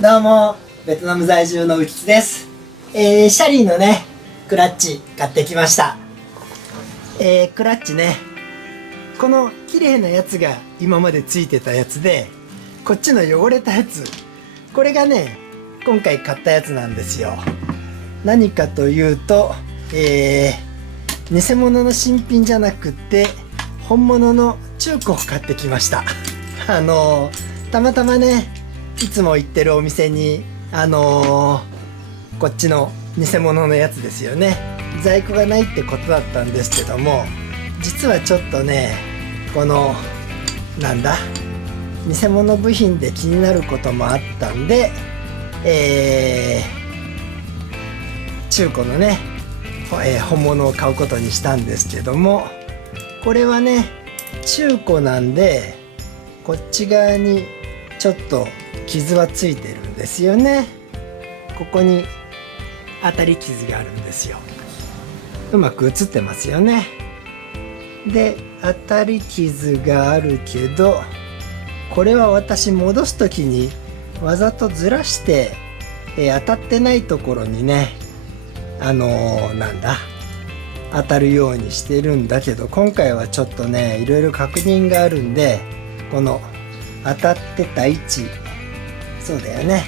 どうも、ベトナム在住の浮津です。シャリーのね、クラッチ買ってきました。クラッチね、この綺麗なやつが今までついてたやつで、こっちの汚れたやつ、これがね、今回買ったやつなんですよ。何かというと、偽物の新品じゃなくって本物の中古を買ってきました。たまたまね、いつも行ってるお店にこっちの偽物のやつですよね、在庫がないってことだったんですけども、実はちょっとね、このなんだ、偽物部品で気になることもあったんで、中古のね、本物を買うことにしたんですけども、これはね中古なんで、こっち側にちょっと傷はついてるんですよね。ここに当たり傷があるんですよ。うまく映ってますよね。で、当たり傷があるけど、これは私戻す時にわざとずらして、当たってないところにね、なんだ、当たるようにしてるんだけど、今回はちょっとね、いろいろ確認があるんで、この当たってた位置、そうだよね、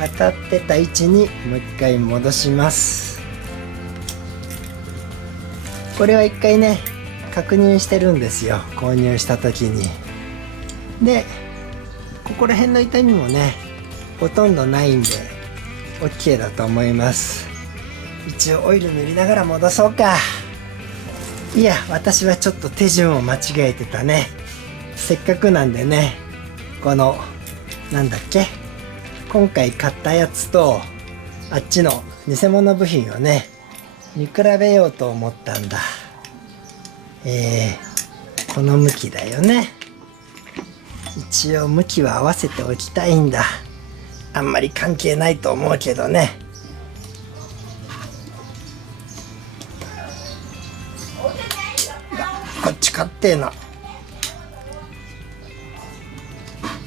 当たってた位置にもう一回戻します。これは一回ね確認してるんですよ、購入した時に。で、ここら辺の痛みもねほとんどないんで OK だと思います。一応オイル塗りながら戻そうか。いや、私はちょっと手順を間違えてたね。せっかくなんでね、このなんだっけ、今回買ったやつとあっちの偽物部品をね見比べようと思ったんだ。この向きだよね。一応向きは合わせておきたいんだ。あんまり関係ないと思うけどね。こっち買ってえな。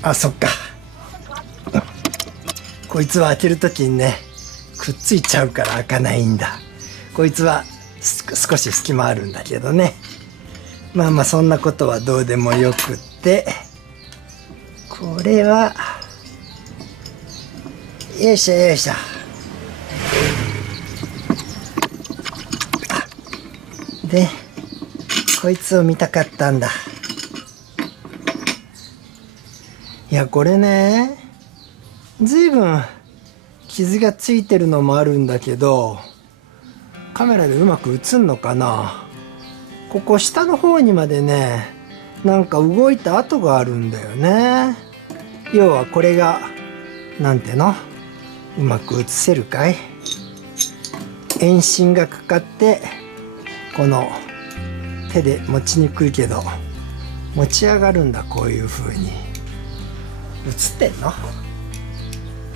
あ、そっか。こいつは開けるときにねくっついちゃうから開かないんだ。こいつは少し隙間あるんだけどね。まあまあそんなことはどうでもよくって、これはよいしょよいしょ。で、こいつを見たかったんだ。いや、これね、ずいぶん傷がついてるのもあるんだけど、カメラでうまく映んのかな。ここ下の方にまでね、なんか動いた跡があるんだよね。要はこれがなんての、うまく映せるかい。遠心がかかって、この手で持ちにくいけど持ち上がるんだ。こういう風に映ってんの？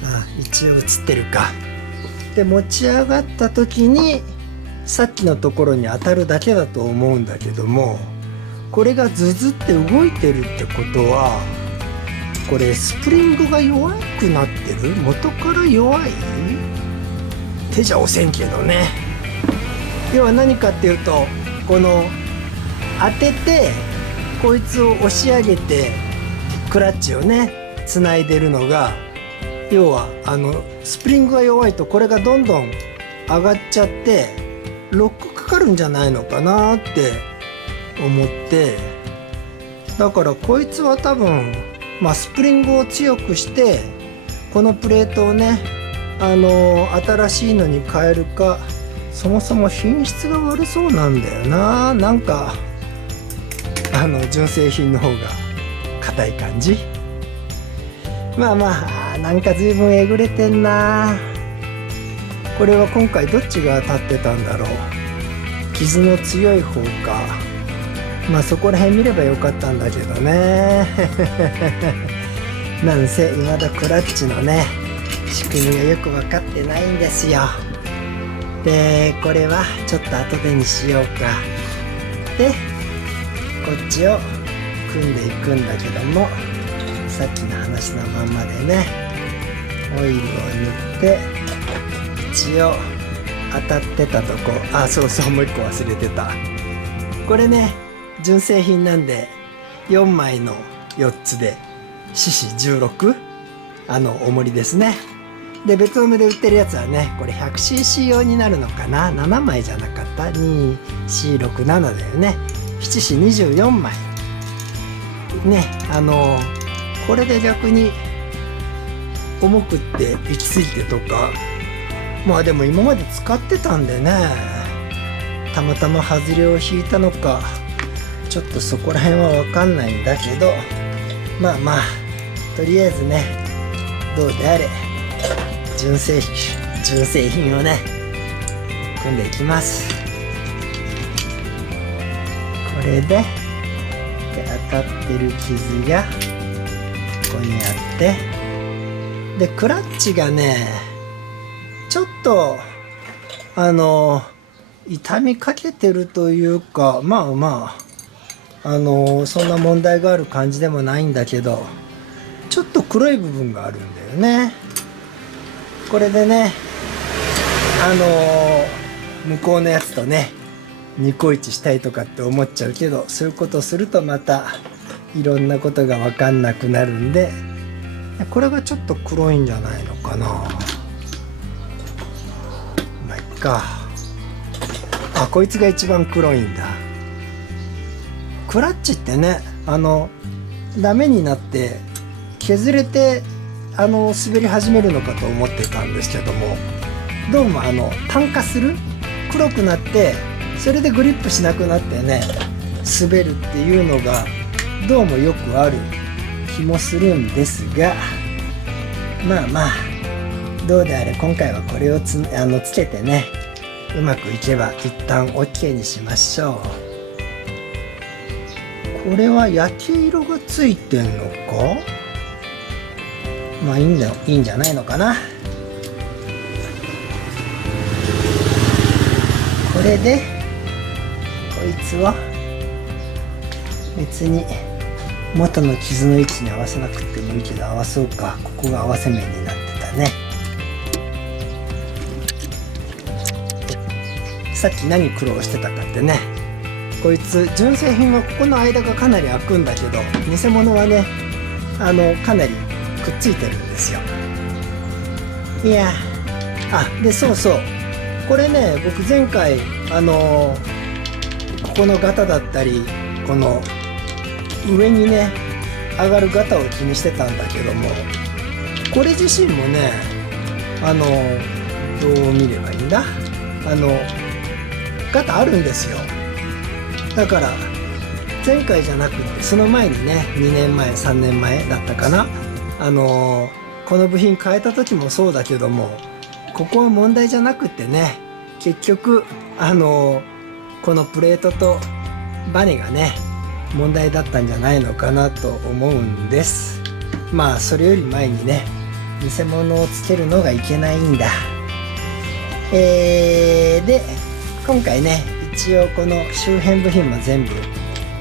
あ、一応映ってるか。で、持ち上がった時にさっきのところに当たるだけだと思うんだけども、これがズズって動いてるってことは、これスプリングが弱くなってる？元から弱い？手じゃ押せんけどね。要は何かっていうと、この当ててこいつを押し上げてクラッチをねつないでるのが、要はスプリングが弱いとこれがどんどん上がっちゃってロックかかるんじゃないのかなって思って、だからこいつは多分、スプリングを強くしてこのプレートをね新しいのに変えるか、そもそも品質が悪そうなんだよな。なんか純正品の方が硬い感じ。まあまあ、なんか随分えぐれてんな。これは今回どっちが当たってたんだろう。傷の強い方か。まあそこら辺見ればよかったんだけどね。なんせ未だクラッチのね仕組みがよく分かってないんですよ。で、これはちょっと後でにしようか。で、こっちを組んでいくんだけども、さっきの話のまんまでね、オイルを塗って、一応当たってたとこ、そうそう、もう一個忘れてた。これね純正品なんで4枚の4つで獅子16、重りですね。でベトナムで売ってるやつはね、これ 100cc 用になるのかな。7枚じゃなかった。2467だよね。七子24枚ね。これで逆に重くって行き過ぎてとか、まあでも今まで使ってたんでね、たまたま外れを引いたのかちょっとそこら辺は分かんないんだけど、まあまあとりあえずね、どうであれ純正品をね組んでいきます。これで当たってる傷がここにあって、でクラッチがねちょっと傷みかけてるというか、まあまあそんな問題がある感じでもないんだけど、ちょっと黒い部分があるんだよね。これでね向こうのやつとねニコイチしたいとかって思っちゃうけど、そういうことをするとまたいろんなことが分かんなくなるんで、これがちょっと黒いんじゃないのかな。まあいっか。こいつが一番黒いんだ。クラッチってねダメになって削れて滑り始めるのかと思ってたんですけども、どうも炭化する、黒くなってそれでグリップしなくなってね滑るっていうのがどうもよくある気もするんですが、まあまあどうであれ今回はこれをつけてね、うまくいけば一旦 OK にしましょう。これは焼き色がついてんのか。まあいいんじゃないのかな。これでこいつは別に元の傷の位置に合わせなくてもいいけど、合わそうか。ここが合わせ目になってたね。さっき何苦労してたかってね、こいつ純正品はここの間がかなり開くんだけど、偽物はねかなりくっついてるんですよ。いやでそうそう、これね僕前回ここのガタだったりこの上にね上がるガタを気にしてたんだけども、これ自身もねどう見ればいいんだ、ガタあるんですよ。だから前回じゃなくてその前にね2年前3年前だったかな、この部品変えた時もそうだけども、ここは問題じゃなくてね、結局このプレートとバネがね問題だったんじゃないのかなと思うんです。まあそれより前にね偽物をつけるのがいけないんだ。で今回ね一応この周辺部品も全部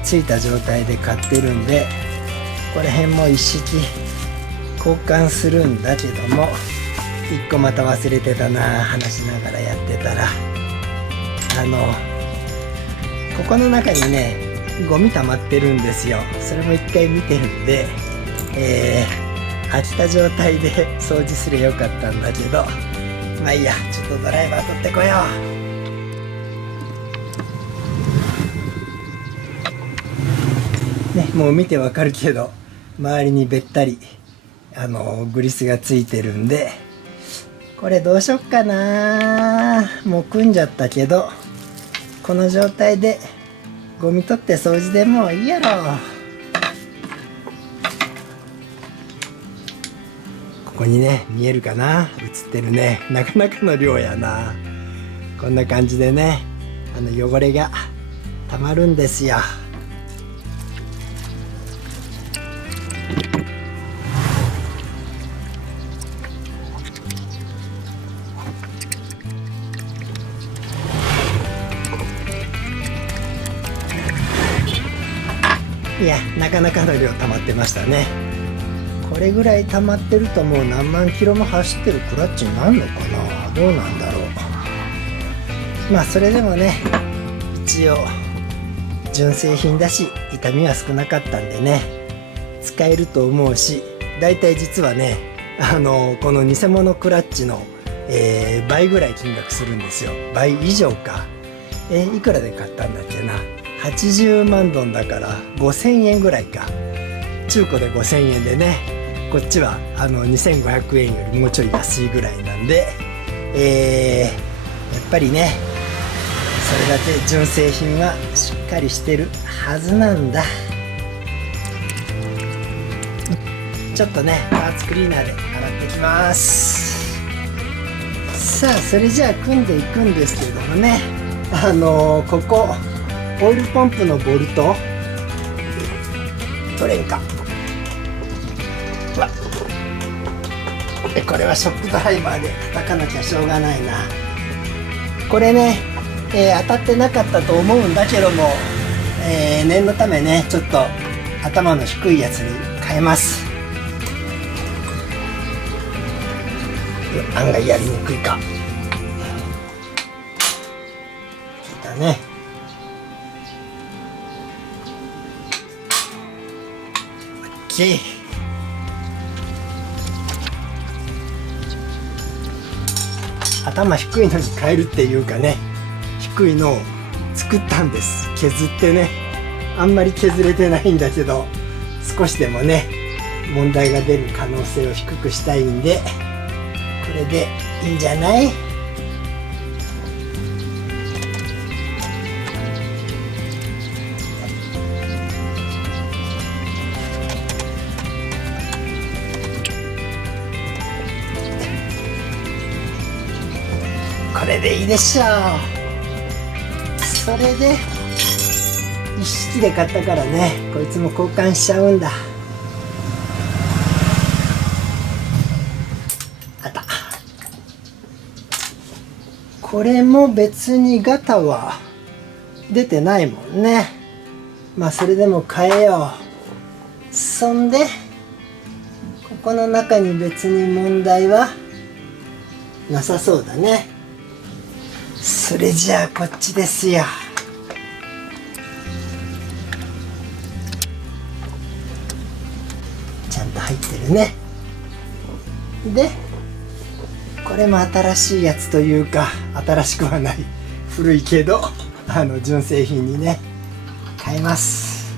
ついた状態で買ってるんで、これ辺も一式交換するんだけども、1個また忘れてたな、話しながらやってたらここの中にねゴミ溜まってるんですよ。それも一回見てるんで、飽きた状態で掃除すればよかったんだけど、まあいいや、ちょっとドライバー取ってこよう。ね、もう見てわかるけど周りにべったりグリスがついてるんで、これどうしよっかな。もう組んじゃったけど、この状態でゴミ取って掃除でもういいやろ。ここにね見えるかな、映ってるね。なかなかの量やな。こんな感じでね汚れがたまるんですよ。いや、なかなかの量溜まってましたね。これぐらい溜まってるともう何万キロも走ってるクラッチになるのかな。どうなんだろう。まあそれでもね、一応純正品だし痛みは少なかったんでね、使えると思うし、だいたい実はね、この偽物クラッチの、倍ぐらい金額するんですよ。倍以上か。いくらで買ったんだっけな。80万ドンだから5000円ぐらいか。中古で5000円でね、こっちは2500円よりもうちょい安いぐらいなんで、やっぱりね、それだけ純正品はしっかりしてるはずなんだ。ちょっとね、パーツクリーナーで洗ってきます。さあ、それじゃあ組んでいくんですけどもね、ここオイルポンプのボルト取れんか。うわ、これはショックドライバーで叩かなきゃしょうがないな。これね、当たってなかったと思うんだけども、念のためね、ちょっと頭の低いやつに変えます。案外やりにくいか。だね。オッケー。頭低いのに変えるっていうかね、低いのを作ったんです。削ってね。あんまり削れてないんだけど、少しでもね、問題が出る可能性を低くしたいんで、これでいいんじゃない？これでいいでしょう。それで一式で買ったからね、こいつも交換しちゃうんだ。あった。これも別にガタは出てないもんね。まあそれでも変えよう。そんでここの中に別に問題はなさそうだね。それじゃあこっちですよ。ちゃんと入ってるね。でこれも新しいやつというか、新しくはない、古いけど純正品にね変えます。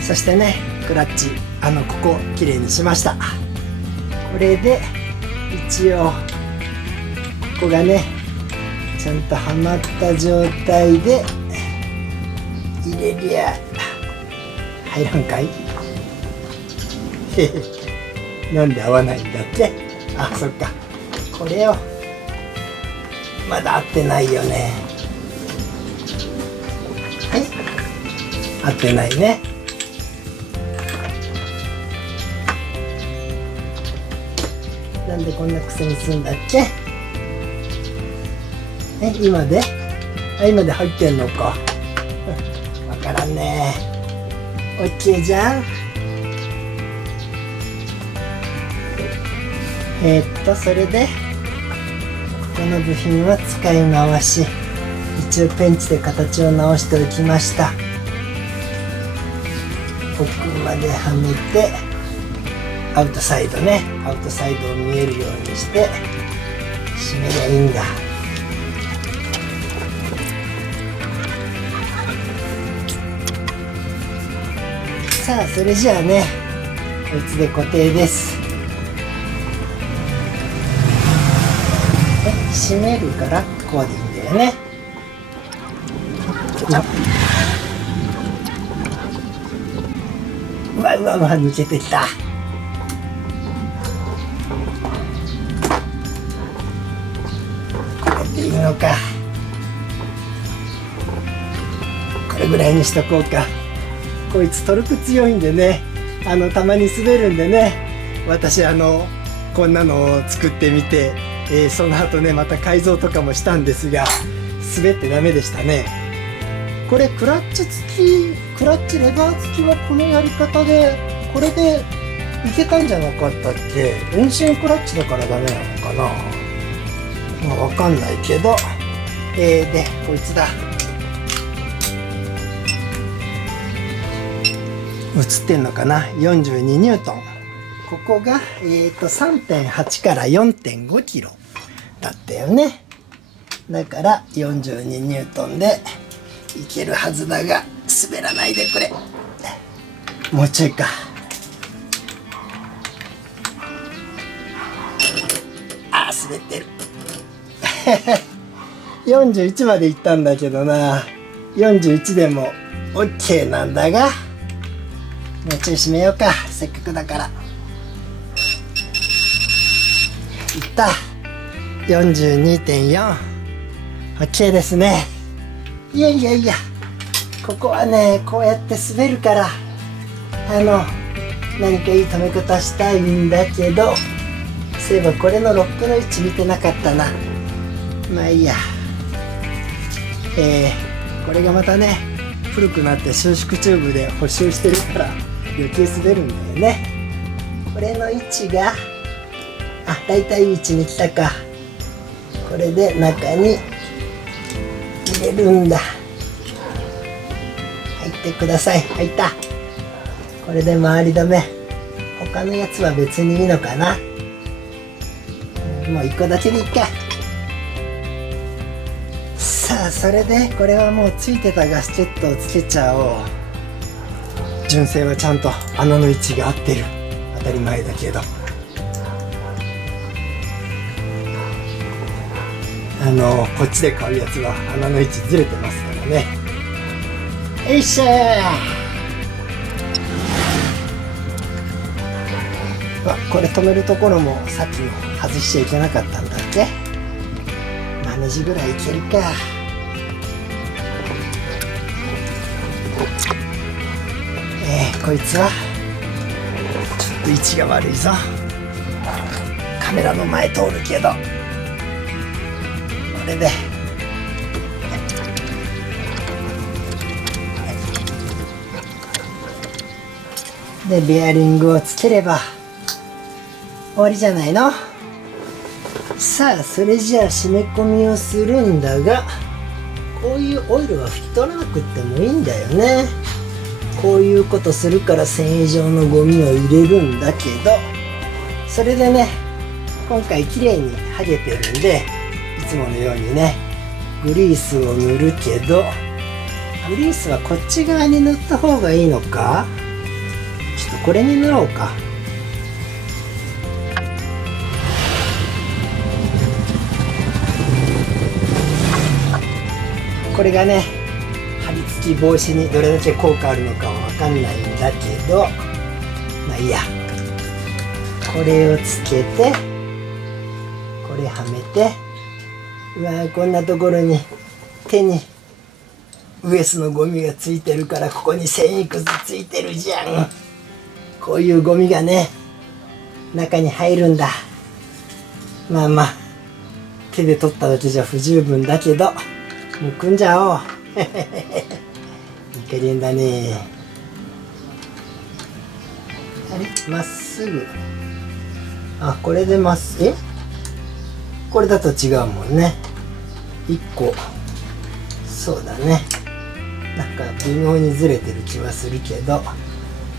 そしてね、クラッチここきれいにしました。これで一応ここがねちゃんとはまった状態で入れりゃ入らんかい。なんで合わないんだって。あ、そっか、これをまだ合ってないよね。はい、合ってないね。なんでこんな癖にするんだっけ。今で入ってんのか。わからんね。オッケーじゃん。それでこの部品は使い回し、一応ペンチで形を直しておきました。奥まではめて、アウトサイドね、アウトサイドを見えるようにして締めりゃいいんだ。さあ、それじゃあね、こいつで固定です。締めるからこうでいいんだよね。うわうわうわ、抜けてきた。これでいいのか。これぐらいにしとこうか。こいつトルク強いんでね、たまに滑るんでね、私こんなのを作ってみて、その後ねまた改造とかもしたんですが、滑ってダメでしたね。これクラッチレバー付きはこのやり方でこれでいけたんじゃなかったっけ？遠心クラッチだからダメなのかな。まあわかんないけど、でこいつだ。映ってんのかな。42ニュートン。ここが3.8 から 4.5 キロだったよね。だから42ニュートンでいけるはずだが、滑らないでくれ。もうちょいか。あー、滑ってる。41まで行ったんだけどな。41でも OK なんだが、もうちょい締めようか。せっかくだから。いった。42.4。OK ですね。いやいやいや、ここはね、こうやって滑るから、何かいい止め方したいんだけど、そういえばこれのロックの位置見てなかったな。まあいいや。これがまたね、古くなって収縮チューブで補修してるから余計滑るんだよね。これの位置が、だいたいいい位置に来たか。これで中に入れるんだ。入ってください。入った。これで回り止め。他のやつは別にいいのかな。もう1個だけでいいか。さあ、それでこれはもうついてたガスケットをつけちゃおう。純正はちゃんと穴の位置が合ってる。当たり前だけど。こっちで買うやつは穴の位置ずれてますからね。よいしょー。これ止めるところもさっきの外しちゃいけなかったんだっけ。まあ2時ぐらいいけるか。こいつはちょっと位置が悪いぞ。カメラの前通るけど、これでベアリングをつければ終わりじゃないの。さあ、それじゃあ締め込みをするんだが、こういうオイルは拭き取らなくってもいいんだよね。こういうことするから繊維状のゴミを入れるんだけど、それでね、今回綺麗に剥げてるんで、いつものようにね、グリースを塗るけど、グリースはこっち側に塗った方がいいのか。ちょっとこれに塗ろうか。これがね、貼り付き防止にどれだけ効果あるのかは分かんないんだけど、まあいいや。これをつけて、これはめて、うわー、こんなところに手にウエスのゴミがついてるから、ここに繊維くずついてるじゃん。こういうゴミがね、中に入るんだ。まあまあ、手で取っただけじゃ不十分だけど、むくんじゃおう。いい加減だね。あれ、まっすぐ。これでこれだと違うもんね。1個。そうだね。なんか微妙にずれてる気はするけど、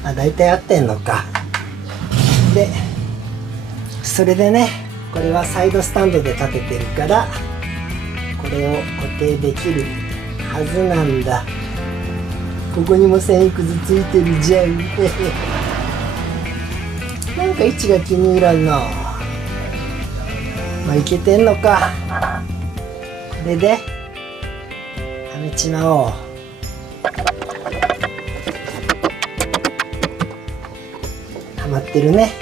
だいたい合ってんのか。で、それでね、これはサイドスタンドで立ててるから、これを固定できるはずなんだ。ここにも繊維くずついてるじゃん。なんか位置が気に入らんな。まあいけてんのか。これではめちまおう。はまってるね。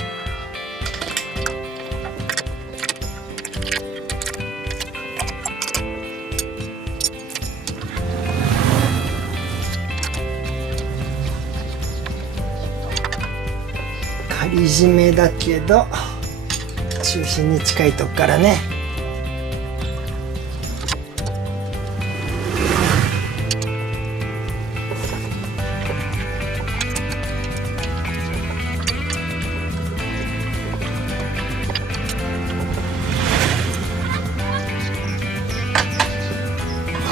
仮締めだけど中心に近いとこからね。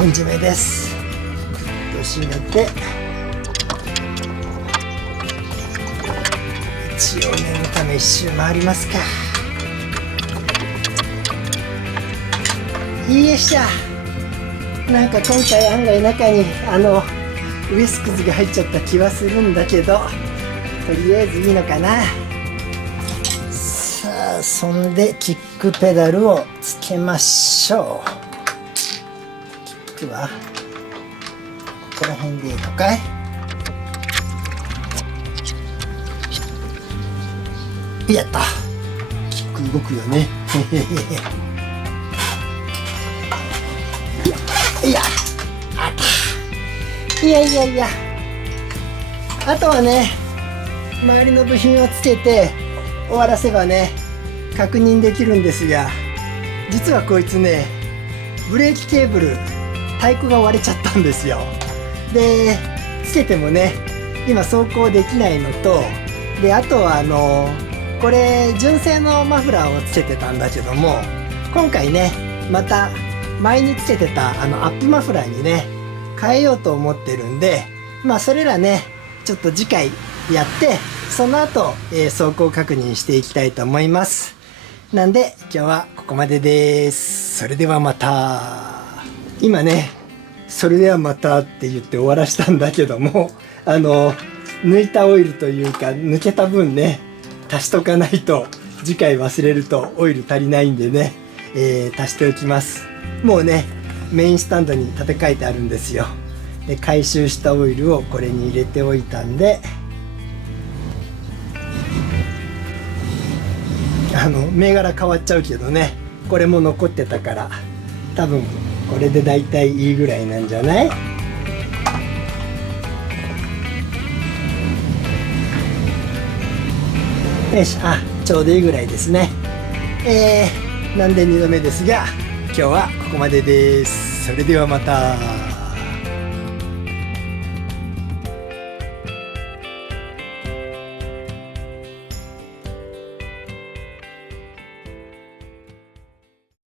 3時目です。閉めて一応念のため一周回りますか。いいえっしゃ。なんか今回案外中にウエスクズが入っちゃった気はするんだけど、とりあえずいいのかな。さあ、そんでキックペダルをつけましょう。キックはここら辺でいいのかい。やった。キック動くよね。いや、あった。いや、あとはね、周りの部品をつけて終わらせばね、確認できるんですが、実はこいつね、ブレーキケーブル太鼓が割れちゃったんですよ。で、つけてもね、今走行できないのと、で、あとはこれ純正のマフラーをつけてたんだけども、今回ね、また前につけてたアップマフラーにね、変えようと思ってるんで、まあそれらね、ちょっと次回やって、その後、走行確認していきたいと思います。なんで今日はここまでです。それではまた。今ね、それではまたって言って終わらしたんだけども、抜いたオイルというか、抜けた分ね、足しとかないと次回忘れるとオイル足りないんでね、足しておきます。もうね、メインスタンドに立て替えてあるんですよ。で、回収したオイルをこれに入れておいたんで、銘柄変わっちゃうけどね、これも残ってたから多分これでだいたいいいぐらいなんじゃない？よし、ちょうどいいぐらいですね。なんで2度目ですが、今日はここまでです。それではまた。